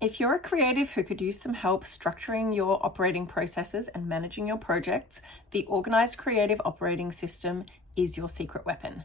If you're a creative who could use some help structuring your operating processes and managing your projects, the Organised Creative Operating System is your secret weapon.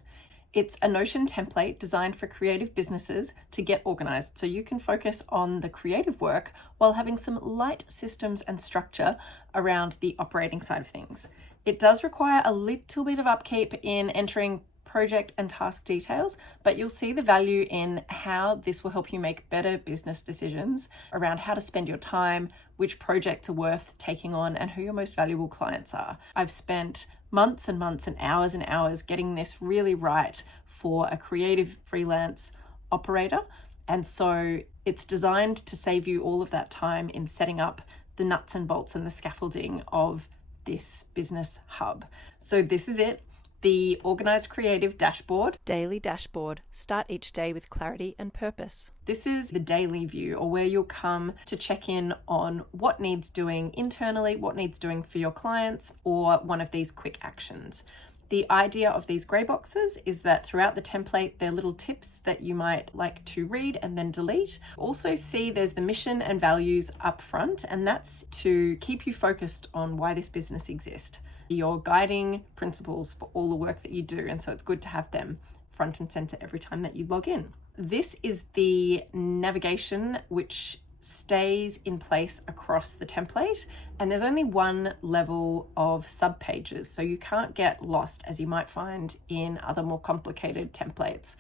It's a Notion template designed for creative businesses to get organized so you can focus on the creative work while having some light systems and structure around the operating side of things. It does require a little bit of upkeep in entering project and task details, but you'll see the value in how this will help you make better business decisions around how to spend your time, which projects are worth taking on, and who your most valuable clients are. I've spent months and months and hours getting this really right for a creative freelance operator. And so it's designed to save you all of that time in setting up the nuts and bolts and the scaffolding of this business hub. So this is it. The Organised Creative Dashboard. Daily dashboard. Start each day with clarity and purpose. This is the daily view, or where you'll come to check in on what needs doing internally, what needs doing for your clients, or one of these quick actions. The idea of these grey boxes is that throughout the template, they're little tips that you might like to read and then delete. Also see there's the mission and values up front, and that's to keep you focused on why this business exists. Your guiding principles for all the work that you do, and so it's good to have them front and center every time that you log in. This is the navigation which stays in place across the template, and there's only one level of subpages, so you can't get lost as you might find in other more complicated templates.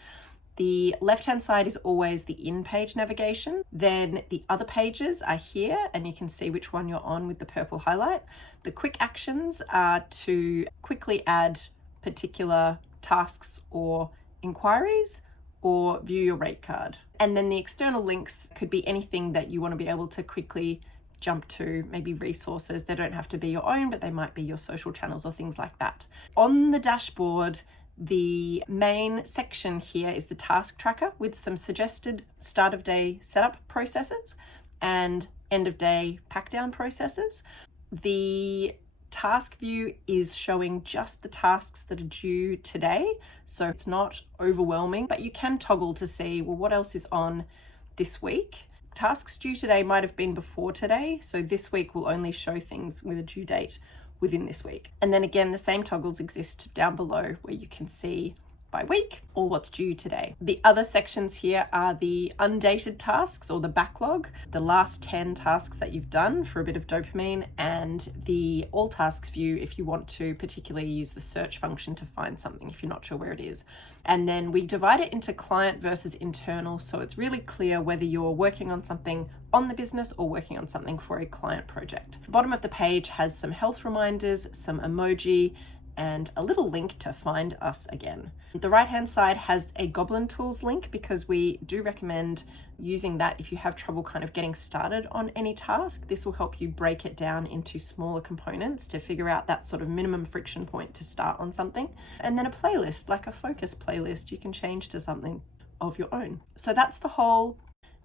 The left-hand side is always the in-page navigation. Then the other pages are here, and you can see which one you're on with the purple highlight. The quick actions are to quickly add particular tasks or inquiries, or view your rate card. And then the external links could be anything that you want to be able to quickly jump to, maybe resources. They don't have to be your own, but they might be your social channels or things like that. On the dashboard, the main section here is the task tracker with some suggested start of day setup processes and end of day pack down processes. The task view is showing just the tasks that are due today, so it's not overwhelming, but you can toggle to see, well, what else is on this week. Tasks due today might have been before today, so this week will only show things with a due date within this week. And then again, the same toggles exist down below where you can see by week or what's due today. The other sections here are the undated tasks or the backlog, the last 10 tasks that you've done for a bit of dopamine, and the all tasks view if you want to particularly use the search function to find something if you're not sure where it is. And then we divide it into client versus internal, so it's really clear whether you're working on something on the business or working on something for a client project. The bottom of the page has some health reminders, some emoji, and a little link to find us again. The right-hand side has a Goblin Tools link because we do recommend using that if you have trouble kind of getting started on any task. This will help you break it down into smaller components to figure out that sort of minimum friction point to start on something. And then a playlist, like a focus playlist, you can change to something of your own. So that's the whole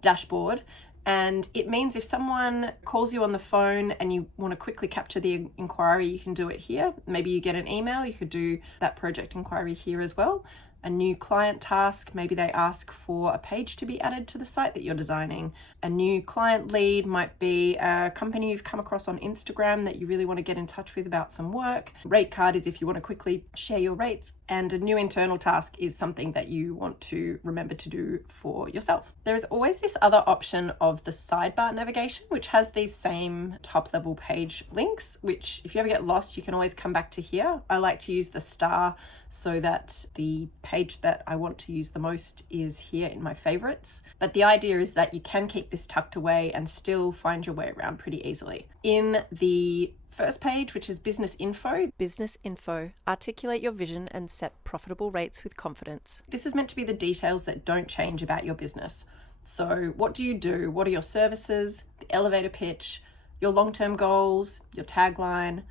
dashboard. And it means if someone calls you on the phone and you want to quickly capture the inquiry, you can do it here. Maybe you get an email, you could do that project inquiry here as well. A new client task, maybe they ask for a page to be added to the site that you're designing. A new client lead might be a company you've come across on Instagram that you really want to get in touch with about some work. Rate card is if you want to quickly share your rates. And a new internal task is something that you want to remember to do for yourself. There is always this other option of the sidebar navigation, which has these same top level page links, which if you ever get lost, you can always come back to here. I like to use the star so that the page that I want to use the most is here in my favorites. But the idea is that you can keep this tucked away and still find your way around pretty easily. In the first page, which is business info. Business info. Articulate your vision and set profitable rates with confidence. This is meant to be the details that don't change about your business. So what do you do? What are your services? The elevator pitch, your long-term goals, your tagline.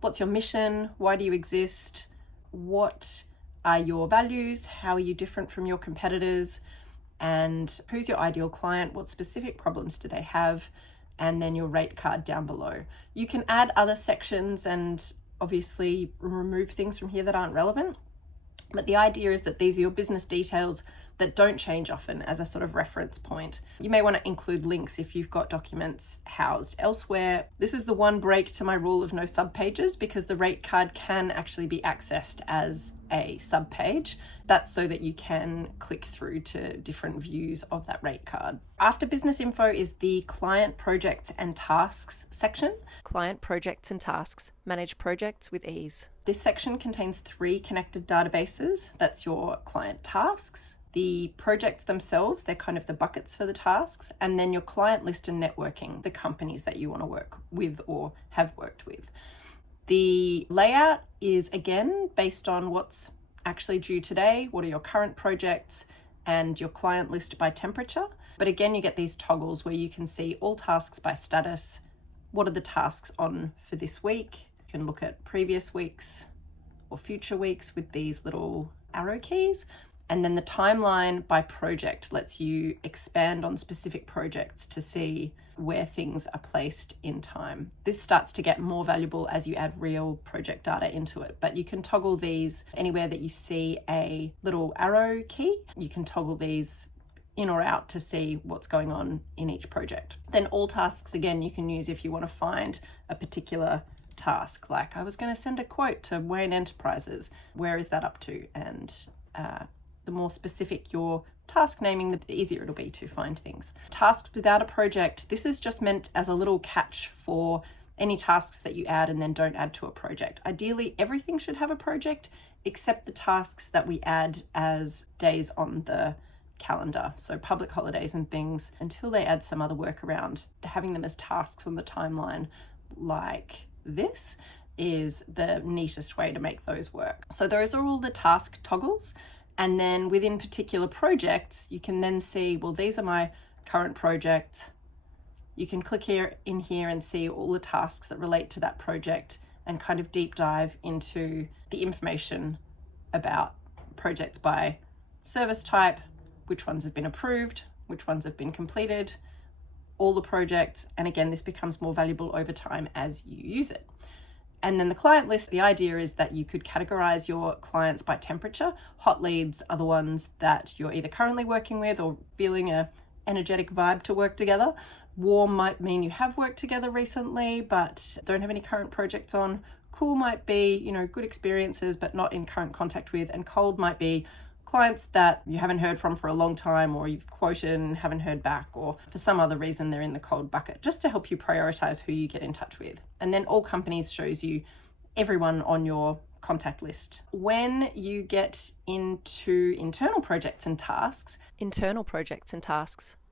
What's your mission? Why do you exist? What are your values? How are you different from your competitors? And who's your ideal client? What specific problems do they have? And then your rate card down below. You can add other sections and obviously remove things from here that aren't relevant. But the idea is that these are your business details that don't change often as a sort of reference point. You may want to include links if you've got documents housed elsewhere. This is the one break to my rule of no subpages, because the rate card can actually be accessed as a subpage. That's so that you can click through to different views of that rate card. After business info is the client projects and tasks section. Client projects and tasks. Manage projects with ease. This section contains 3 connected databases. That's your client tasks, the projects themselves, they're kind of the buckets for the tasks, and then your client list and networking, the companies that you want to work with or have worked with. The layout is again based on what's actually due today, what are your current projects, and your client list by temperature. But again, you get these toggles where you can see all tasks by status, what are the tasks on for this week. You can look at previous weeks or future weeks with these little arrow keys. And then the timeline by project lets you expand on specific projects to see where things are placed in time. This starts to get more valuable as you add real project data into it, but you can toggle these anywhere that you see a little arrow key. You can toggle these in or out to see what's going on in each project. Then all tasks, again, you can use if you want to find a particular task. Like I was going to send a quote to Wayne Enterprises. Where is that up to? And the more specific your task naming, the easier it'll be to find things. Tasks without a project. This is just meant as a little catch for any tasks that you add and then don't add to a project. Ideally, everything should have a project except the tasks that we add as days on the calendar. So public holidays and things, until they add some other workaround, having them as tasks on the timeline like this is the neatest way to make those work. So those are all the task toggles. And then within particular projects, you can then see, well, these are my current projects. You can click here and see all the tasks that relate to that project and kind of deep dive into the information about projects by service type, which ones have been approved, which ones have been completed, all the projects. And again, this becomes more valuable over time as you use it. And then the client list, the idea is that you could categorize your clients by temperature. Hot leads are the ones that you're either currently working with or feeling a energetic vibe to work together. Warm might mean you have worked together recently, but don't have any current projects on. Cool might be, good experiences, but not in current contact with. And cold might be clients that you haven't heard from for a long time, or you've quoted and haven't heard back, or for some other reason they're in the cold bucket, just to help you prioritize who you get in touch with. And then all companies shows you everyone on your contact list. When you get into internal projects and tasks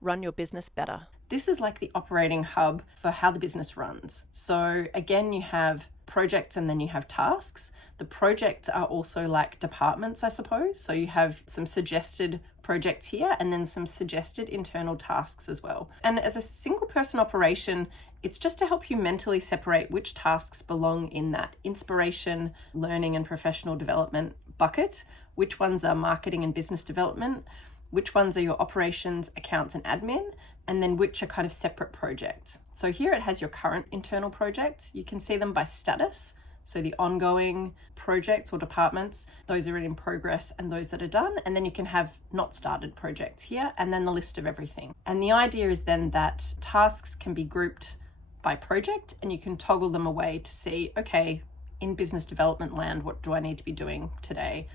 run your business better. This is like the operating hub for how the business runs. So again, you have projects and then you have tasks. The projects are also like departments, I suppose. So you have some suggested projects here and then some suggested internal tasks as well. And as a single person operation, it's just to help you mentally separate which tasks belong in that inspiration, learning and professional development bucket, which ones are marketing and business development, which ones are your operations, accounts and admin, and then which are kind of separate projects. So here it has your current internal projects. You can see them by status. So the ongoing projects or departments, those are in progress and those that are done. And then you can have not started projects here and then the list of everything. And the idea is then that tasks can be grouped by project and you can toggle them away to see, okay, in business development land, what do I need to be doing today?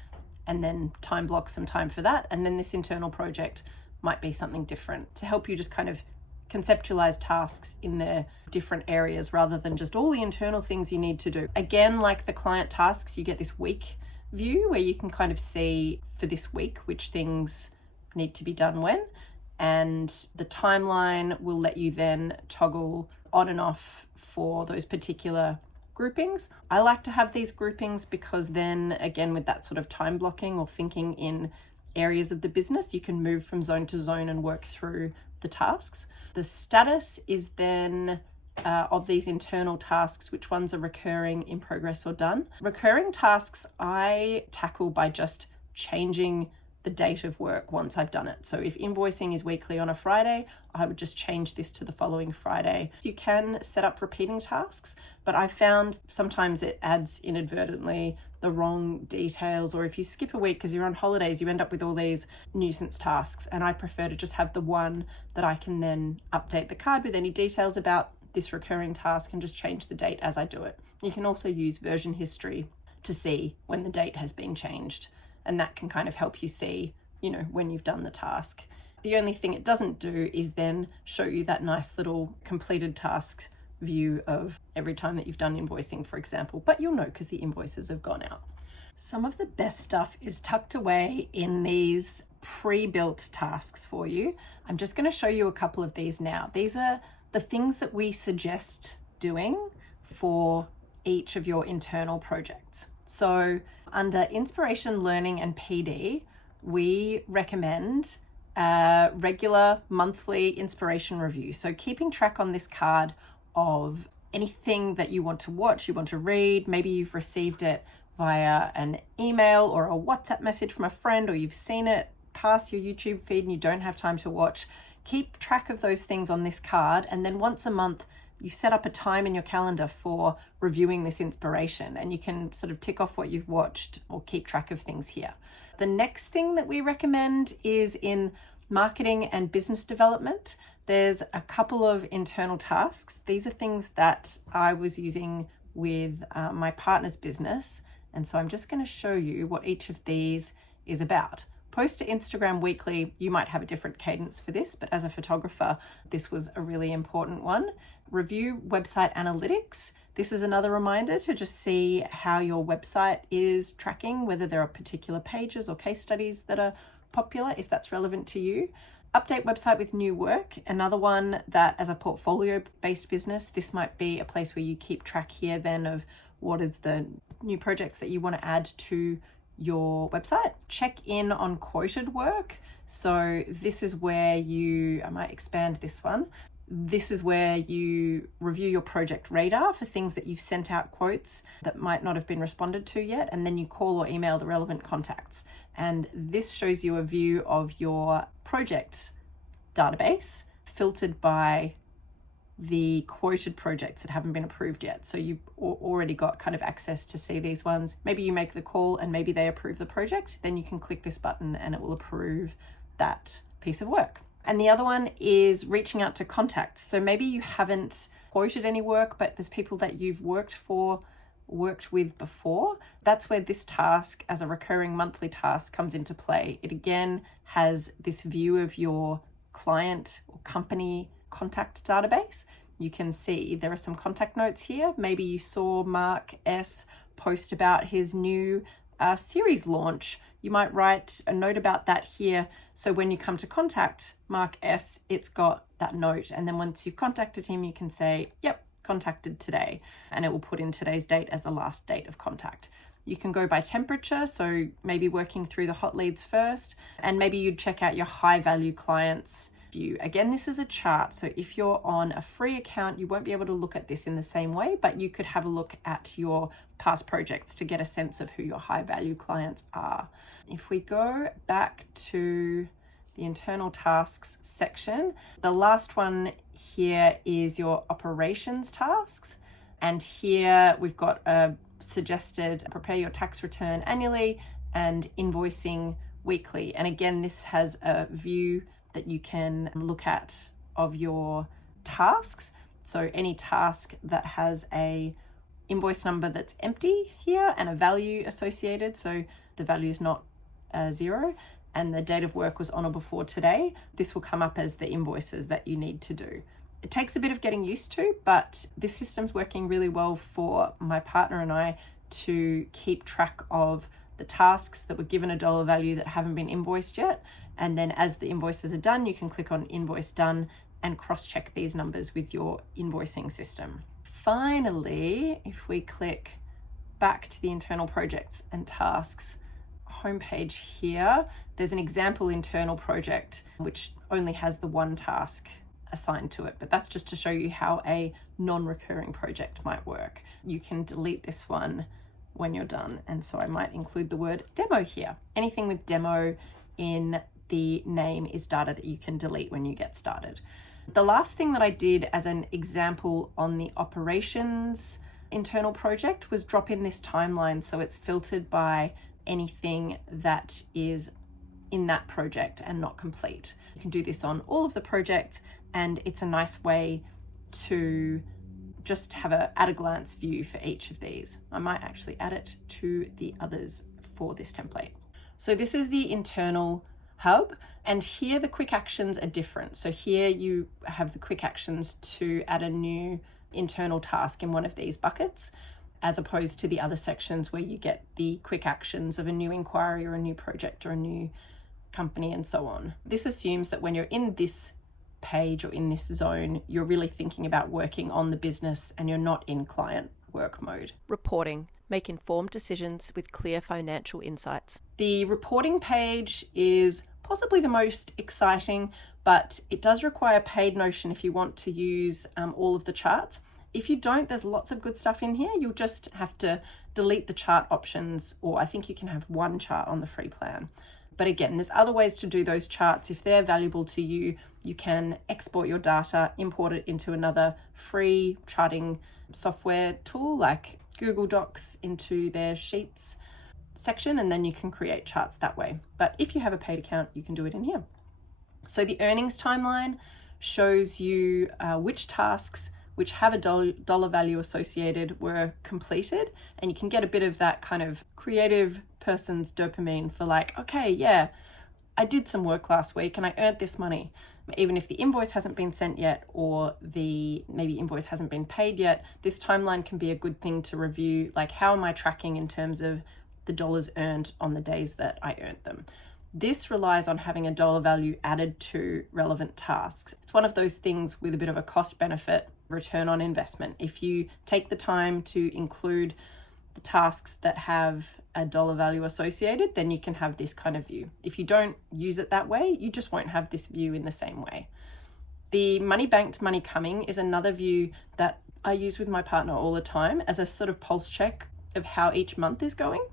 And then time block some time for that. And then this internal project might be something different to help you just kind of conceptualize tasks in their different areas rather than just all the internal things you need to do. Again, like the client tasks, you get this week view where you can kind of see for this week which things need to be done when. And the timeline will let you then toggle on and off for those particular groupings. I like to have these groupings because then again with that sort of time blocking or thinking in areas of the business, you can move from zone to zone and work through the tasks. The status is then of these internal tasks, which ones are recurring, in progress or done. Recurring tasks I tackle by just changing the date of work once I've done it. So if invoicing is weekly on a Friday, I would just change this to the following Friday. You can set up repeating tasks, but I found sometimes it adds inadvertently the wrong details, or if you skip a week because you're on holidays, you end up with all these nuisance tasks. And I prefer to just have the one that I can then update the card with any details about this recurring task and just change the date as I do it. You can also use version history to see when the date has been changed, and that can kind of help you see, when you've done the task. The only thing it doesn't do is then show you that nice little completed tasks view of every time that you've done invoicing, for example, but you'll know because the invoices have gone out. Some of the best stuff is tucked away in these pre-built tasks for you. I'm just going to show you a couple of these now. These are the things that we suggest doing for each of your internal projects. So under Inspiration, Learning and PD, we recommend a regular monthly inspiration review. So keeping track on this card of anything that you want to watch, you want to read, maybe you've received it via an email or a WhatsApp message from a friend, or you've seen it pass your YouTube feed and you don't have time to watch. Keep track of those things on this card, and then once a month you set up a time in your calendar for reviewing this inspiration, and you can sort of tick off what you've watched or keep track of things here. The next thing that we recommend is in marketing and business development. There's a couple of internal tasks. These are things that I was using with my partner's business. And so I'm just going to show you what each of these is about. Post to Instagram weekly. You might have a different cadence for this, but as a photographer, this was a really important one. Review website analytics. This is another reminder to just see how your website is tracking, whether there are particular pages or case studies that are popular, if that's relevant to you. Update website with new work. Another one that, as a portfolio-based business, this might be a place where you keep track here then of what is the new projects that you want to add to your website. Check in on quoted work. So this is where I might expand this one. This is where you review your project radar for things that you've sent out quotes that might not have been responded to yet, and then you call or email the relevant contacts. And this shows you a view of your project database filtered by the quoted projects that haven't been approved yet. So you've already got kind of access to see these ones. Maybe you make the call and maybe they approve the project. Then you can click this button and it will approve that piece of work. And the other one is reaching out to contacts. So maybe you haven't quoted any work, but there's people that you've worked with before. That's where this task, as a recurring monthly task, comes into play. It again has this view of your client or company contact database. You can see there are some contact notes here. Maybe you saw Mark S post about his new series launch. You might write a note about that here. So when you come to contact Mark S, it's got that note. And then once you've contacted him, you can say, yep, contacted today. And it will put in today's date as the last date of contact. You can go by temperature. So maybe working through the hot leads first, and maybe you'd check out your high value clients view. Again, this is a chart. So if you're on a free account, you won't be able to look at this in the same way, but you could have a look at your past projects to get a sense of who your high value clients are. If we go back to the internal tasks section, the last one here is your operations tasks. And here we've got a suggested prepare your tax return annually and invoicing weekly. And again, this has a view that you can look at of your tasks. So any task that has a invoice number that's empty here and a value associated, so the value is not 0 and the date of work was on or before today, this will come up as the invoices that you need to do. It takes a bit of getting used to, but this system's working really well for my partner and I to keep track of the tasks that were given a dollar value that haven't been invoiced yet. And then as the invoices are done, you can click on invoice done and cross-check these numbers with your invoicing system. Finally, if we click back to the internal projects and tasks homepage here, there's an example internal project which only has the one task assigned to it, but that's just to show you how a non-recurring project might work. You can delete this one when you're done, and so I might include the word demo here. Anything with demo in the name is data that you can delete when you get started. The last thing that I did as an example on the operations internal project was drop in this timeline so it's filtered by anything that is in that project and not complete. You can do this on all of the projects, and it's a nice way to just have a at a glance view for each of these. I might actually add it to the others for this template. So this is the internal hub, and here the quick actions are different. So here you have the quick actions to add a new internal task in one of these buckets, as opposed to the other sections where you get the quick actions of a new inquiry or a new project or a new company and so on. This assumes that when you're in this page or in this zone, you're really thinking about working on the business and you're not in client work mode. Reporting. Make informed decisions with clear financial insights. The reporting page is possibly the most exciting, but it does require paid Notion if you want to use all of the charts. If you don't, there's lots of good stuff in here. You'll just have to delete the chart options, or I think you can have one chart on the free plan. But again, there's other ways to do those charts. If they're valuable to you, you can export your data, import it into another free charting software tool like Google Docs into their Sheets section, and then you can create charts that way. But if you have a paid account, you can do it in here. So the earnings timeline shows you which tasks which have a dollar value associated were completed, and you can get a bit of that kind of creative person's dopamine for like, okay, yeah, I did some work last week and I earned this money. Even if the invoice hasn't been sent yet, or the maybe invoice hasn't been paid yet, this timeline can be a good thing to review, like how am I tracking in terms of the dollars earned on the days that I earned them. This relies on having a dollar value added to relevant tasks. It's one of those things with a bit of a cost benefit return on investment. If you take the time to include the tasks that have a dollar value associated, then you can have this kind of view. If you don't use it that way, you just won't have this view in the same way. The money banked, money coming is another view that I use with my partner all the time as a sort of pulse check of how each month is going.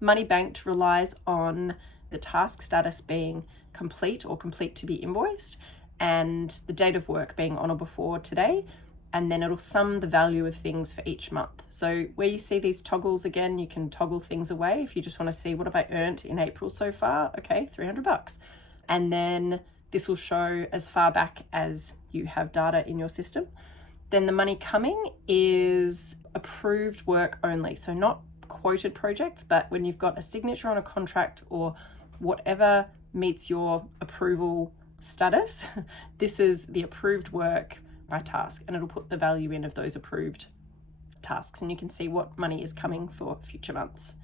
Money banked relies on the task status being complete or complete to be invoiced, and the date of work being on or before today, and then it'll sum the value of things for each month. So where you see these toggles again, you can toggle things away. If you just want to see what have I earned in April so far, okay, $300. And then this will show as far back as you have data in your system. Then the money coming is approved work only. So not quoted projects, but when you've got a signature on a contract or whatever meets your approval status, this is the approved work by task, and it'll put the value in of those approved tasks, and you can see what money is coming for future months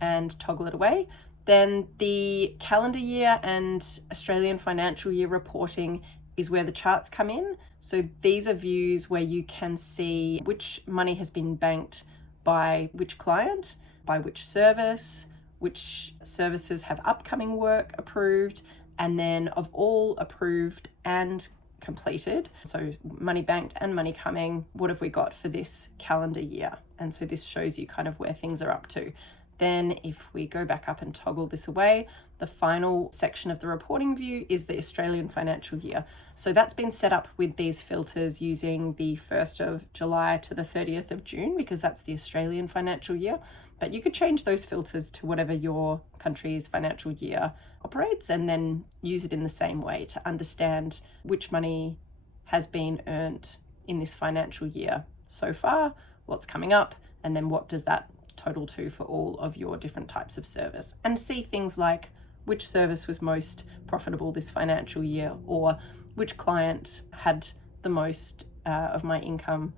and toggle it away. Then the calendar year and Australian financial year reporting is where the charts come in. So these are views where you can see which money has been banked by which client, by which service, which services have upcoming work approved, and then of all approved and completed, so money banked and money coming, what have we got for this calendar year? And so this shows you kind of where things are up to. Then if we go back up and toggle this away, the final section of the reporting view is the Australian financial year. So that's been set up with these filters using the 1st of July to the 30th of June, because that's the Australian financial year. But you could change those filters to whatever your country's financial year operates, and then use it in the same way to understand which money has been earned in this financial year so far, what's coming up, and then what does that total to for all of your different types of service, and see things like which service was most profitable this financial year, or which client had the most of my income,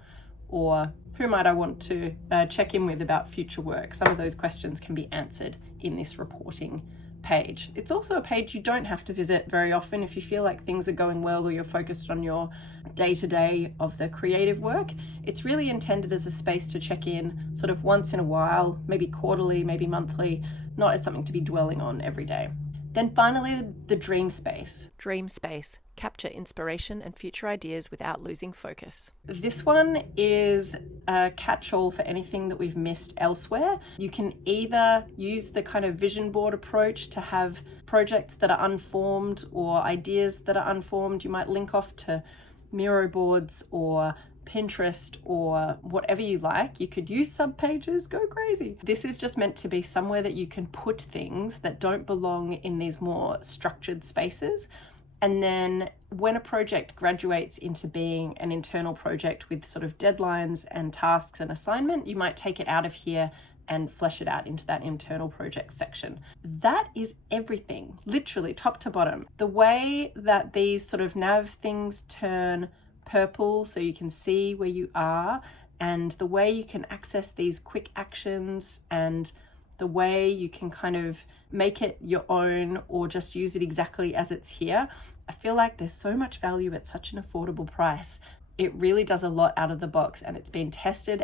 or who might I want to check in with about future work. Some of those questions can be answered in this reporting page. It's also a page you don't have to visit very often if you feel like things are going well or you're focused on your day-to-day of the creative work. It's really intended as a space to check in sort of once in a while, maybe quarterly, maybe monthly, not as something to be dwelling on every day. Then finally, the dream space. Dream space. Capture inspiration and future ideas without losing focus. This one is a catch-all for anything that we've missed elsewhere. You can either use the kind of vision board approach to have projects that are unformed or ideas that are unformed. You might link off to Miro boards or Pinterest or whatever you like. You could use subpages, go crazy. This is just meant to be somewhere that you can put things that don't belong in these more structured spaces. And then when a project graduates into being an internal project with sort of deadlines and tasks and assignment, you might take it out of here and flesh it out into that internal project section. That is everything, literally top to bottom. The way that these sort of nav things turn purple so you can see where you are, and the way you can access these quick actions, and the way you can kind of make it your own or just use it exactly as it's here. I feel like there's so much value at such an affordable price. It really does a lot out of the box, and it's been tested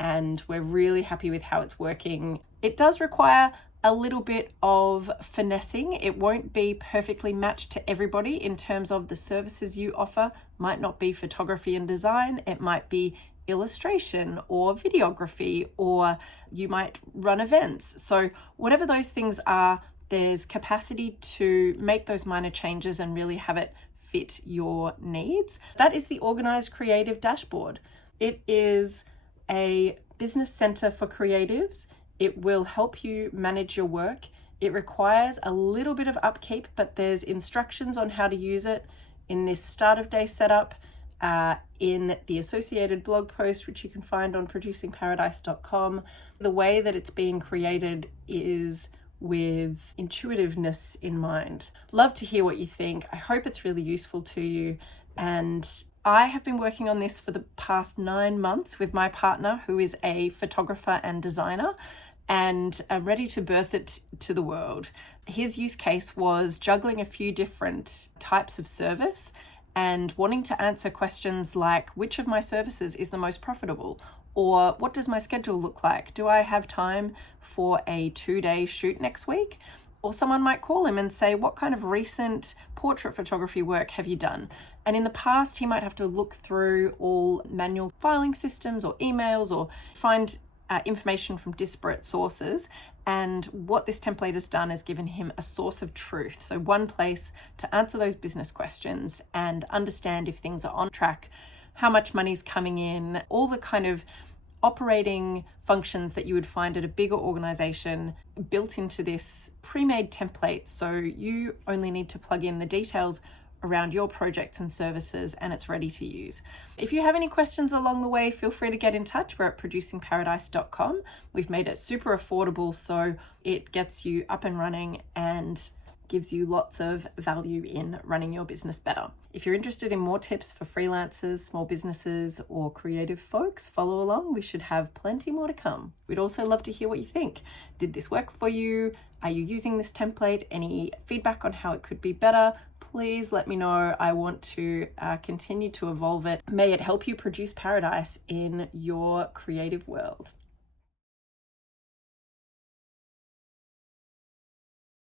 and we're really happy with how it's working. It does require a little bit of finessing. It won't be perfectly matched to everybody in terms of the services you offer. Might not be photography and design. It might be illustration or videography, or you might run events. So whatever those things are, there's capacity to make those minor changes and really have it fit your needs. That is the Organised Creative Dashboard. It is a business center for creatives. It will help you manage your work. It requires a little bit of upkeep, but there's instructions on how to use it in this start of day setup, in the associated blog post, which you can find on producingparadise.com. The way that it's being created is with intuitiveness in mind. Love to hear what you think. I hope it's really useful to you. And I have been working on this for the past 9 months with my partner, who is a photographer and designer, and I'm ready to birth it to the world. His use case was juggling a few different types of service and wanting to answer questions like, which of my services is the most profitable? Or what does my schedule look like? Do I have time for a 2-day shoot next week? Or someone might call him and say, what kind of recent portrait photography work have you done? And in the past, he might have to look through all manual filing systems or emails or find information from disparate sources. And what this template has done is given him a source of truth. So one place to answer those business questions and understand if things are on track, how much money's coming in, all the kind of operating functions that you would find at a bigger organization built into this pre-made template. So you only need to plug in the details around your projects and services, and it's ready to use. If you have any questions along the way, feel free to get in touch. We're at producingparadise.com. We've made it super affordable, so it gets you up and running and gives you lots of value in running your business better. If you're interested in more tips for freelancers, small businesses, or creative folks, follow along. We should have plenty more to come. We'd also love to hear what you think. Did this work for you? Are you using this template? Any feedback on how it could be better? Please let me know. I want to continue to evolve it. May it help you produce paradise in your creative world.